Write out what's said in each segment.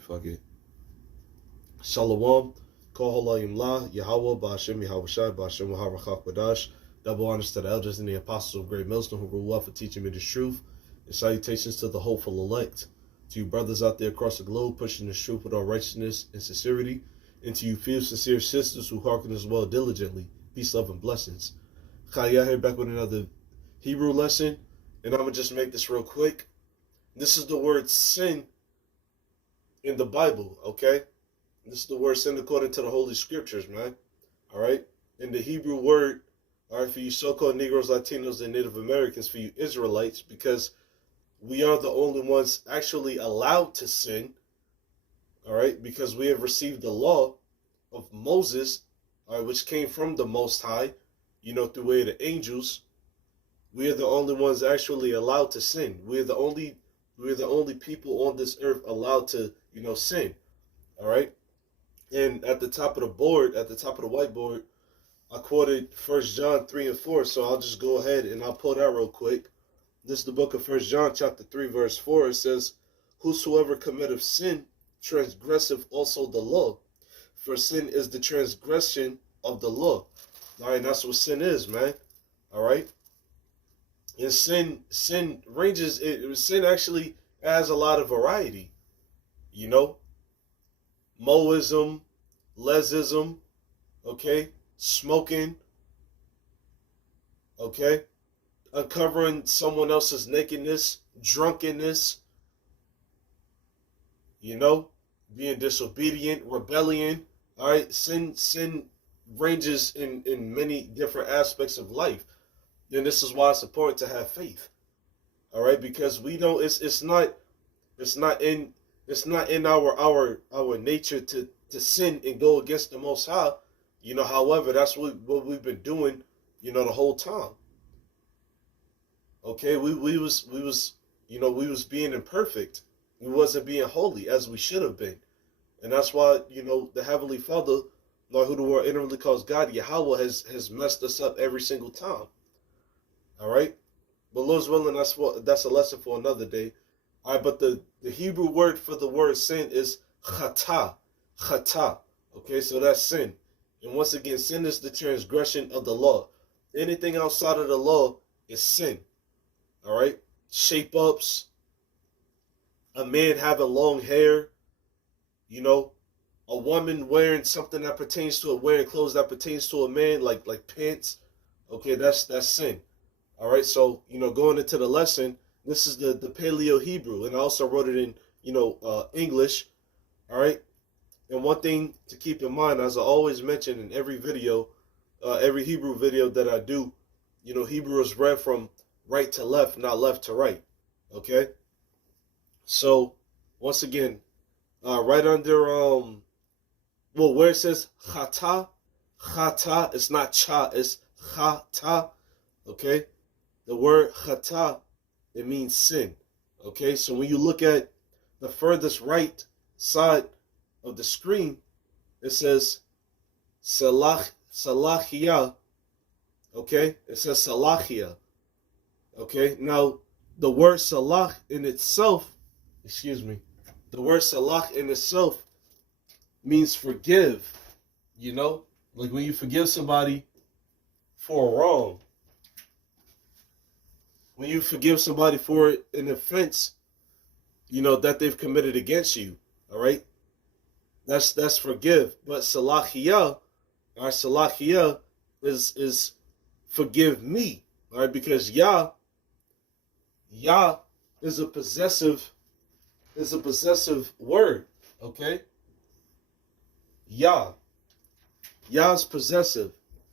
Fuck it. Shalom. Kol halayim la. Yahweh Ba'ashem Yahweh Shai Ba'ashem Waharachak Badash. Double honors to the elders and the apostles of Great Millstone who rule well for teaching me this truth. And salutations to the hopeful elect. To you brothers out there across the globe pushing this truth with all righteousness and sincerity. And to you few sincere sisters who hearken as well diligently. Peace, love, and blessings. Chaya here back with another Hebrew lesson. And I'm going to just make this real quick. This is the word sin in the Bible, okay? This is the word sin according to the Holy Scriptures, man. All right? And the Hebrew word, all right, for you so-called Negroes, Latinos, and Native Americans, for you Israelites, because we are the only ones actually allowed to sin, all right, because we have received the law of Moses, all right, which came from the Most High, through way of the angels. We are the only ones actually allowed to sin. We're the only people on this earth allowed to, sin. All right. And at the top of the board, at the top of the whiteboard, I quoted 1 John 3 and 4. So I'll just go ahead and I'll pull that real quick. This is the book of 1 John chapter 3, verse 4. It says, whosoever committeth sin transgresseth also the law. For sin is the transgression of the law. All right, that's what sin is, man. All right. And sin ranges, sin actually has a lot of variety, Moism, lesism, okay, smoking, okay, uncovering someone else's nakedness, drunkenness, being disobedient, rebellion, all right, sin ranges in many different aspects of life. And this is why it's important to have faith. All right, because we don't. It's not in our nature to sin and go against the Most High. However, that's what we've been doing. The whole time. Okay, we was being imperfect. We wasn't being holy as we should have been, and that's why the Heavenly Father, Lord, who the world inwardly calls God, Yahweh, has messed us up every single time. All right, but Lord's willing, that's a lesson for another day. All right, but the Hebrew word for the word sin is chata, chata. Okay, so that's sin, and once again, sin is the transgression of the law. Anything outside of the law is sin. All right, shape ups, a man having long hair, a woman wearing something that pertains to wearing clothes that pertains to a man, like pants. Okay, that's sin. All right, so going into the lesson, this is the Paleo Hebrew, and I also wrote it in English. All right, and one thing to keep in mind, as I always mention in every video, every Hebrew video that I do, Hebrew is read from right to left, not left to right. Okay, so once again, right under where it says chata, chata, it's not cha, it's chata. Okay. The word chata, it means sin. Okay, so when you look at the furthest right side of the screen, it says salachia. Okay, it says salachia. Okay, now the word salach in itself, the word salach in itself means forgive. Like when you forgive somebody for a wrong. When you forgive somebody for an offense, that they've committed against you, all right? That's forgive. But salachiyah, all right, salachiyah is forgive me, all right? Because Yah is a possessive word, okay? Yah's possessive.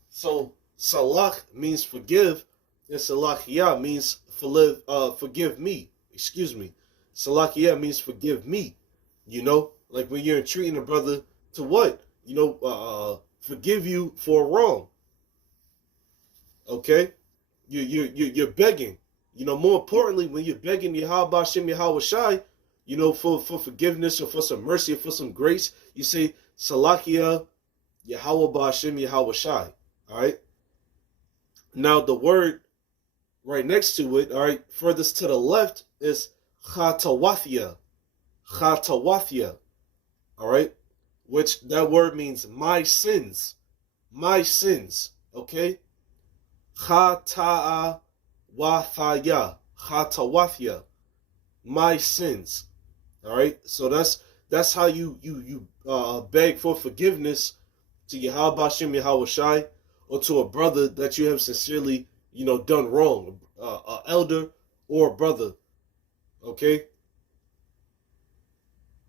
So salach means forgive. And salachiyah means forgive me. Excuse me. Salachiyah means forgive me. Like when you're entreating a brother to what? Forgive you for wrong. Okay? You're begging. More importantly, when you're begging Yahweh Hashem Yahweh Shai, for forgiveness or for some mercy or for some grace, you say Salachiyah Yahweh Hashem Yahweh Shai. All right? Now the word right next to it, all right, furthest to the left is chatawathia. Chatawathia. All right, which that word means my sins, my sins. Okay, chata'a wathaya, chatawathya, my sins. All right, so that's how you beg for forgiveness to Yahweh Bashem Yahweh Shai, or to a brother that you have sincerely, done wrong, an elder or a brother. Okay,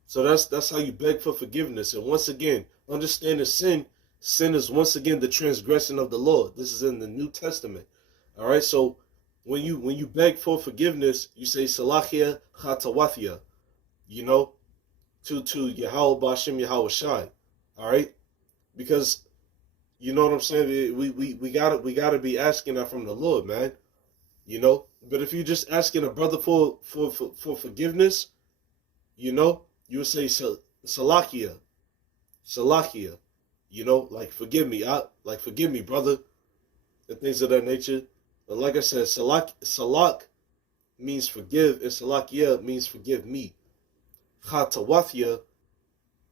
so that's how you beg for forgiveness. And once again, understand that sin is once again the transgression of the law. This is in the New Testament. All right, so when you beg for forgiveness, you say Salachia Chatawathia, you know, to Yahweh Bashem Yahweh Shai. All right, because you know what I'm saying. We gotta be asking that from the Lord, man. But if you're just asking a brother for forgiveness, you would say Salakia, Salakia. Like forgive me, like forgive me, brother, and things of that nature. But like I said, Salak means forgive, and Salakia means forgive me. Chatawathia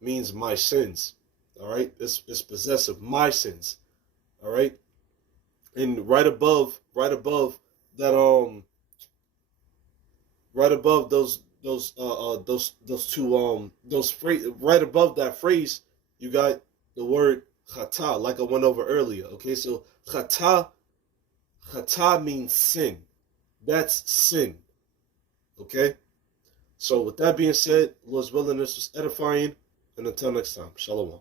means my sins. All right, it's possessive, my sins. All right, and right above that right above those two those phrase right above that phrase, you got the word chata, like I went over earlier. Okay, so chata means sin. That's sin. Okay, so with that being said, Lord's willing, this was edifying, and until next time, shalom.